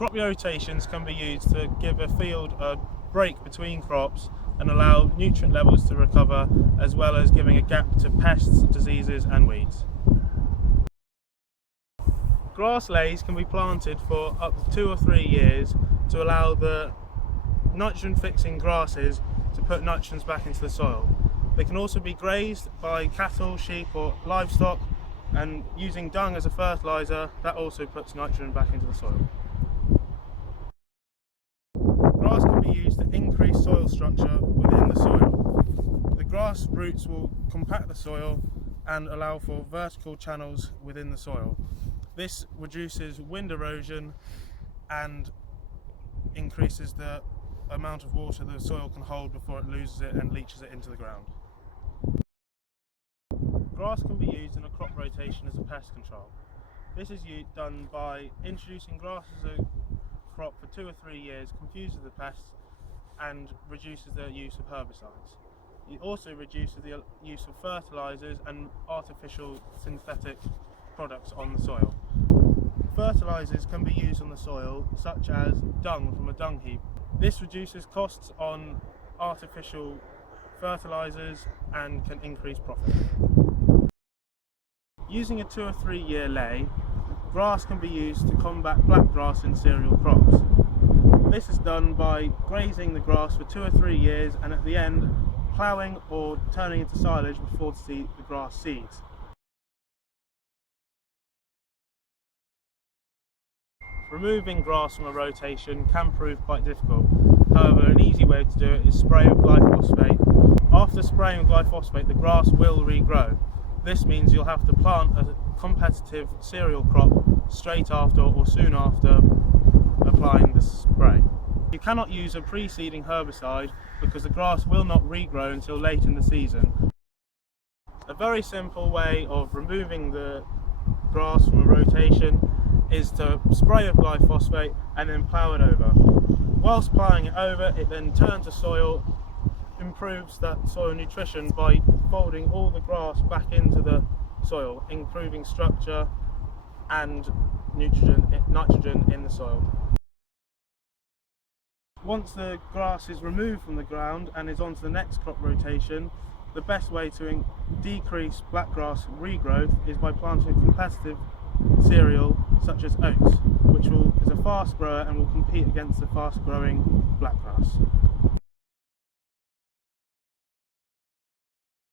Crop rotations can be used to give a field a break between crops and allow nutrient levels to recover, as well as giving a gap to pests, diseases and weeds. Grass lays can be planted for up to 2 or 3 years to allow the nitrogen fixing grasses to put nitrogens back into the soil. They can also be grazed by cattle, sheep or livestock, and using dung as a fertiliser, that also puts nitrogen back into the soil. Grass can be used to increase soil structure within the soil. The grass roots will compact the soil and allow for vertical channels within the soil. This reduces wind erosion and increases the amount of water the soil can hold before it loses it and leaches it into the ground. Grass can be used in a crop rotation as a pest control. This is done by introducing grass as a crop for 2 or 3 years, confuses the pests and reduces the use of herbicides. It also reduces the use of fertilisers and artificial synthetic products on the soil. Fertilisers can be used on the soil, such as dung from a dung heap. This reduces costs on artificial fertilisers and can increase profit. Using a 2 or 3 year lay, grass can be used to combat blackgrass in cereal crops. This is done by grazing the grass for 2 or 3 years and at the end ploughing or turning into silage before the grass seeds. Removing grass from a rotation can prove quite difficult. However, an easy way to do it is spray with glyphosate. After spraying with glyphosate, the grass will regrow. This means you'll have to plant a competitive cereal crop straight after or soon after applying the spray. You cannot use a preceding herbicide because the grass will not regrow until late in the season. A very simple way of removing the grass from a rotation is to spray with glyphosate and then plough it over. Whilst ploughing it over, it then turns the soil, improves that soil nutrition by folding all the grass back into the soil, improving structure and nitrogen in the soil. Once the grass is removed from the ground and is onto the next crop rotation, the best way to decrease blackgrass regrowth is by planting a competitive cereal such as oats, which is a fast grower and will compete against the fast growing blackgrass.